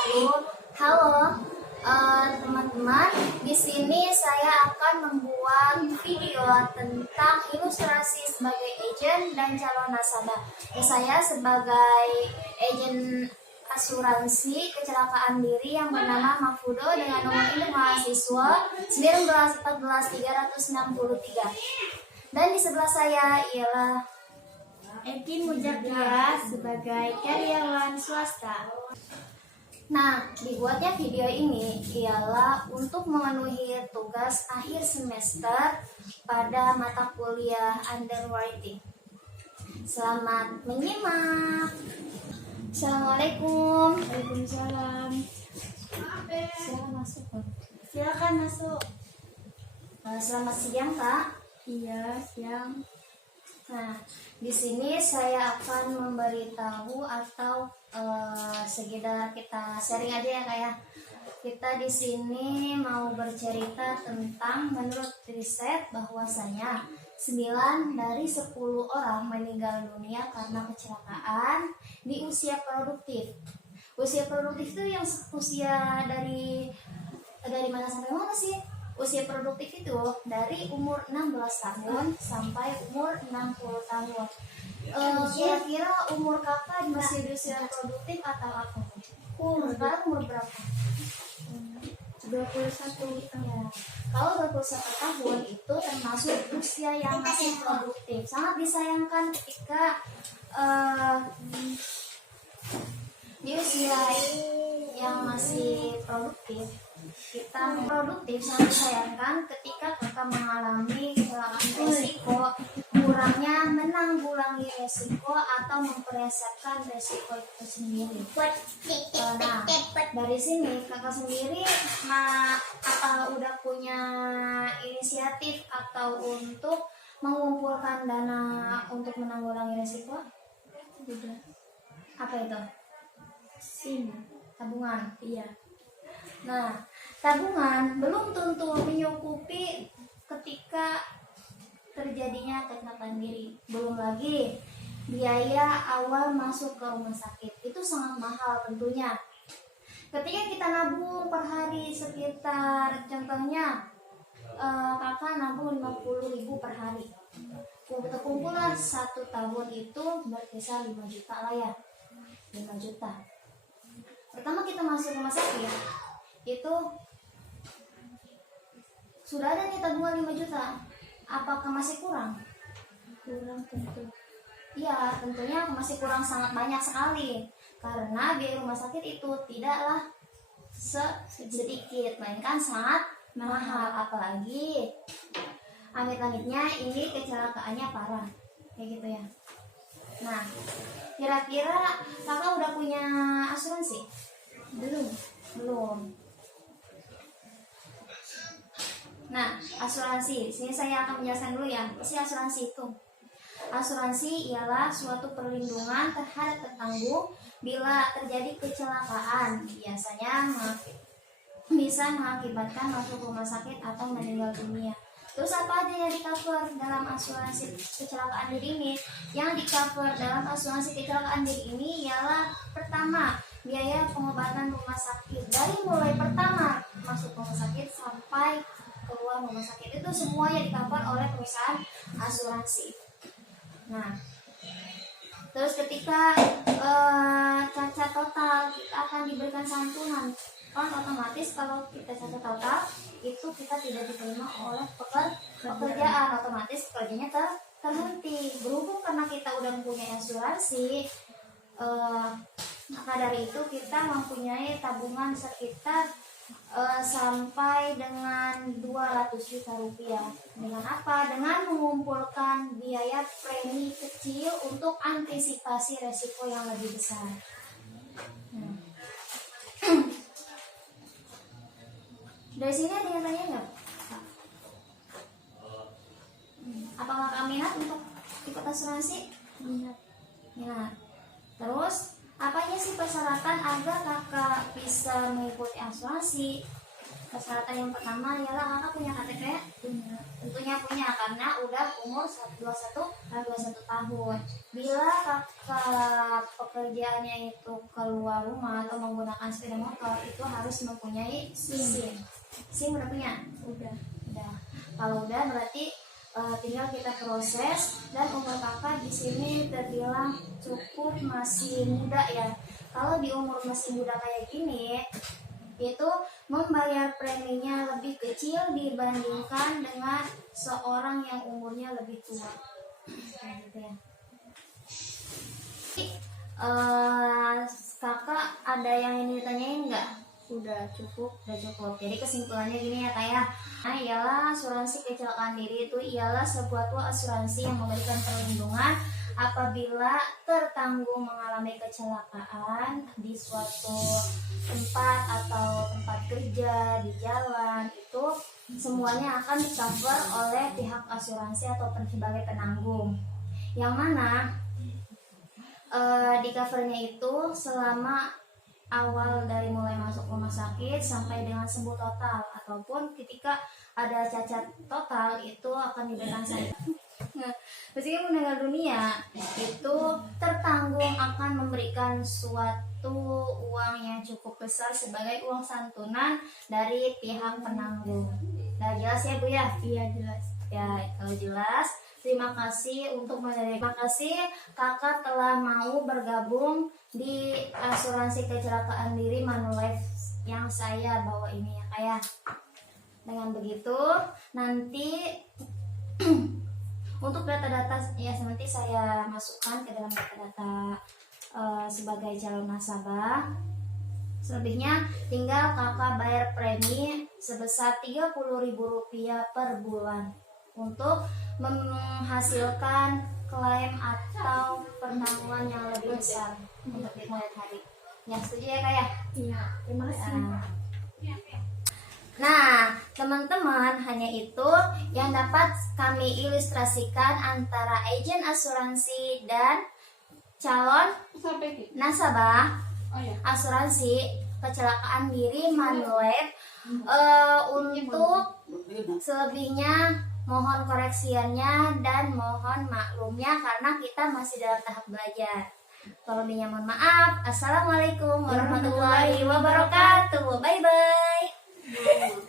wabarakatuh. Halo teman-teman, di sini saya akan membuat video tentang ilustrasi sebagai agen dan calon nasabah. Saya sebagai agen asuransi kecelakaan diri yang bernama Mahfudo dengan nomor induk mahasiswa 1914363. Dan di sebelah saya ialah Eki Mujakia sebagai karyawan swasta. Nah, dibuatnya video ini ialah untuk memenuhi tugas akhir semester pada mata kuliah underwriting. Selamat menyimak. Assalamualaikum. Waalaikumsalam. Silakan masuk. Silakan masuk. Selamat siang, Kak. Iya, siang. Nah, di sini saya akan memberitahu atau sekedar kita sharing aja ya, Kak ya. Kita di sini mau bercerita tentang menurut riset bahwasanya 9 dari 10 orang meninggal dunia karena kecelakaan di usia produktif. Usia produktif itu yang usia dari mana sampai mana sih? Usia produktif itu dari umur 16 tahun sampai umur 60 tahun. Kira-kira umur kakak masih di usia produktif atau apa? Sekarang umur berapa? 21 tahun. Ya. Kalau 21 tahun itu termasuk usia yang masih produktif. Sangat disayangkan ketika di usia yang masih produktif, kita produktif sangat disayangkan ketika kakak mengalami kecelakaan resiko, kurangnya menanggulangi resiko atau mempersiapkan resiko itu sendiri. Nah, dari sini kakak sendiri apa udah punya inisiatif atau untuk mengumpulkan dana untuk menanggulangi resiko? Sudah. Apa itu? SIM. Tabungan. Iya. Nah, tabungan belum tentu mencukupi ketika terjadinya kecelakaan diri. Belum lagi biaya awal masuk ke rumah sakit. Itu sangat mahal tentunya. Ketika kita nabung per hari sekitar, contohnya kakak nabung 50.000 per hari. Kumpul-kumpullah 1 tahun itu berkisar 5 juta lah ya. 5 juta. Pertama kita masuk rumah sakit itu sudah ada nih tabungan 5 juta. Apakah masih kurang? Kurang tentu. Iya, tentunya masih kurang sangat banyak sekali. Karena biaya rumah sakit itu tidaklah sedikit, melainkan sangat mahal. Apalagi amit-amitnya ini kecelakaannya parah. Kayak gitu ya. Nah, kira-kira kakak udah punya asuransi? Belum. Nah, asuransi. Sini saya akan menjelaskan dulu ya. Apa sih asuransi itu? Asuransi ialah suatu perlindungan terhadap tertanggung bila terjadi kecelakaan. Biasanya bisa mengakibatkan masuk rumah sakit atau meninggal dunia. Terus apa aja yang di-cover dalam asuransi kecelakaan diri ini? Yang di-cover dalam asuransi kecelakaan diri ini ialah pertama, biaya pengobatan rumah sakit. Dari mulai pertama masuk rumah sakit sampai keluar rumah sakit, itu semuanya di-cover oleh perusahaan asuransi. Nah, terus ketika cacat total, kita akan diberikan santunan. Kan otomatis kalau kita cacat total itu kita tidak diterima oleh pekerjaan, otomatis pekerjaannya terhenti. Berhubung karena kita udah mempunyai asuransi, maka dari itu kita mempunyai tabungan sekitar sampai dengan 200 juta rupiah. Dengan apa? Dengan mengumpulkan biaya premi kecil untuk antisipasi resiko yang lebih besar. Dari sini ada yang tanya nggak? Apakah kakak minat untuk ikut asuransi? Minat. Terus, apa aja sih persyaratan agar kakak bisa mengikuti asuransi? Persyaratan yang pertama ialah kakak punya KTP? Punya. Tentunya punya, karena udah umur 21 tahun. Bila kakak pekerjaannya itu keluar rumah atau menggunakan sepeda motor, itu harus mempunyai SIM. SIM udah punya? Udah. Udah. Kalau udah berarti tinggal kita proses, dan umur kakak di sini terbilang cukup masih muda ya. Kalau di umur masih muda kayak gini, itu membayar preminya lebih kecil dibandingkan dengan seorang yang umurnya lebih tua. Kayak gitu ya. Kakak ada yang ini ditanyain nggak? Udah cukup. Udah cukup. Jadi kesimpulannya gini ya kak ya. Nah, ialah asuransi kecelakaan diri itu ialah sebuah asuransi yang memberikan perlindungan apabila tertanggung mengalami kecelakaan di suatu tempat atau tempat kerja, di jalan, itu semuanya akan di-cover oleh pihak asuransi atau sebagai penanggung. Yang mana di covernya itu selama awal dari mulai masuk rumah sakit sampai dengan sembuh total, ataupun ketika ada cacat total itu akan diberikan sanksi. Nah, meski meninggal dunia itu tertanggung akan memberikan suatu uang yang cukup besar sebagai uang santunan dari pihak penanggung. Nah, jelas ya Bu ya? Iya jelas. Ya, kalau jelas, terima kasih untuk menerima. Terima kasih kakak telah mau bergabung di asuransi kecelakaan diri Manulife yang saya bawa ini ya kak ya. Dengan begitu nanti untuk data-data ya nanti saya masukkan ke dalam data-data sebagai calon nasabah. Selebihnya tinggal kakak bayar premi sebesar Rp30.000 per bulan untuk menghasilkan klaim atau penangguhan yang lebih besar untuk di kemudian hari. Ya, setuju ya kak ya? Iya. Terima kasih. Nah, teman-teman, hanya itu yang dapat kami ilustrasikan antara agen asuransi dan calon nasabah asuransi kecelakaan diri Manulife. Untuk selebihnya mohon koreksiannya dan mohon maklumnya karena kita masih dalam tahap belajar. Kurangnya mohon maaf. Assalamualaikum warahmatullahi wabarakatuh. Bye bye.